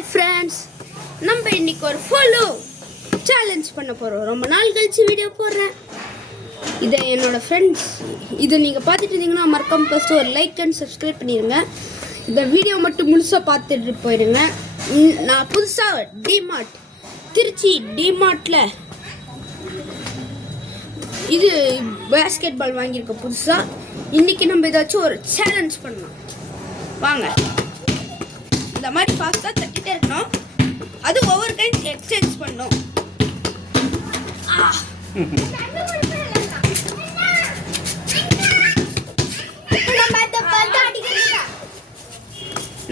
Hi friends, நம்ம இன்னைக்கு ஒரு ஃபாலோ சேலஞ்ச் பண்ண போகிறோம். ரொம்ப நாள் கழிச்சு வீடியோ போடுறேன். இதை என்னோட ஃப்ரெண்ட்ஸ் இதை நீங்கள் பார்த்துட்டு இருந்தீங்கன்னா மறக்காம ஃபஸ்ட்டு ஒரு லைக் அண்ட் சப்ஸ்கிரைப் பண்ணிடுங்க. இந்த வீடியோ மட்டும் முழுசாக பார்த்துட்டு போயிடுங்க. நான் புதுசாக டிமார்ட் திருச்சி டிமார்ட்டில் இது பேஸ்கெட் பால் வாங்கியிருக்கேன் புதுசாக. இன்றைக்கி நம்ம ஏதாச்சும் ஒரு சேலஞ்ச் பண்ணலாம். வாங்க, இந்த மாதிரி ஃபாஸ்ட்டாக தட்டிகிட்டே இருக்கணும். அது ஒவ்வொரு டைம் எக்ஸ்சேஞ்ச் பண்ணணும்.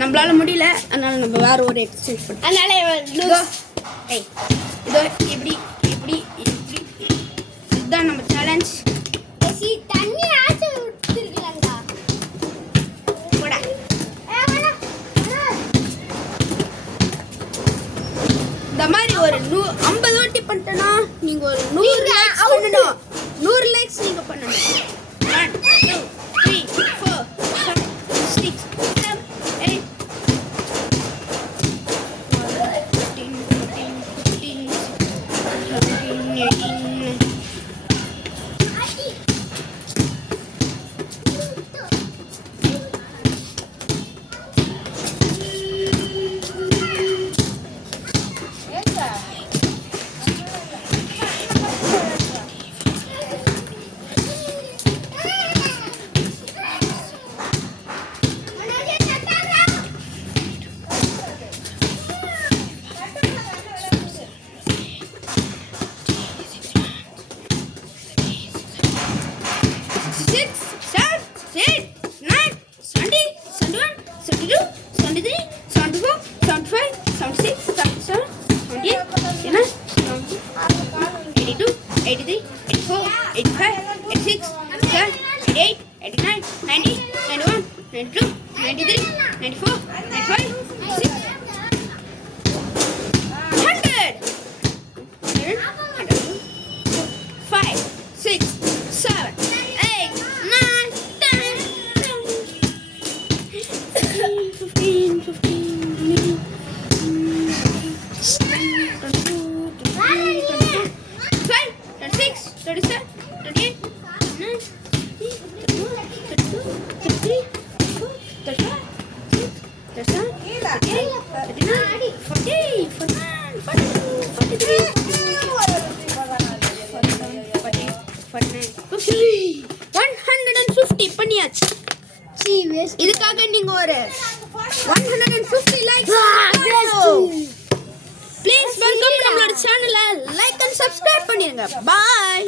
நம்மளால முடியல, அதனால நம்ம வேற ஒரு எக்ஸ்சேஞ்ச் பண்ணோம். அதனால இதோ இப்படி இப்படி இப்படி இதுதான் நம்ம சேலஞ்ச். தண்ணி இந்த மாதிரி ஒரு 50 வாட்டி பண்ணிட்டேன்னா நீங்க ஒரு 100 லைக்ஸ் பண்ணணும். 100 லைக்ஸ் நீங்க பண்ணணும். 1 2 3 4 5 6 7 8 15 பண்ணியாச்சு. இதுக்காக நீங்க ஒரு 150 லைக்ஸ் ப்ளீஸ் வெல்கம் நம்மளோட சேனலை லைக் அண்ட் சப்ஸ்கிரைப் பண்ணிருங்க. பாய்.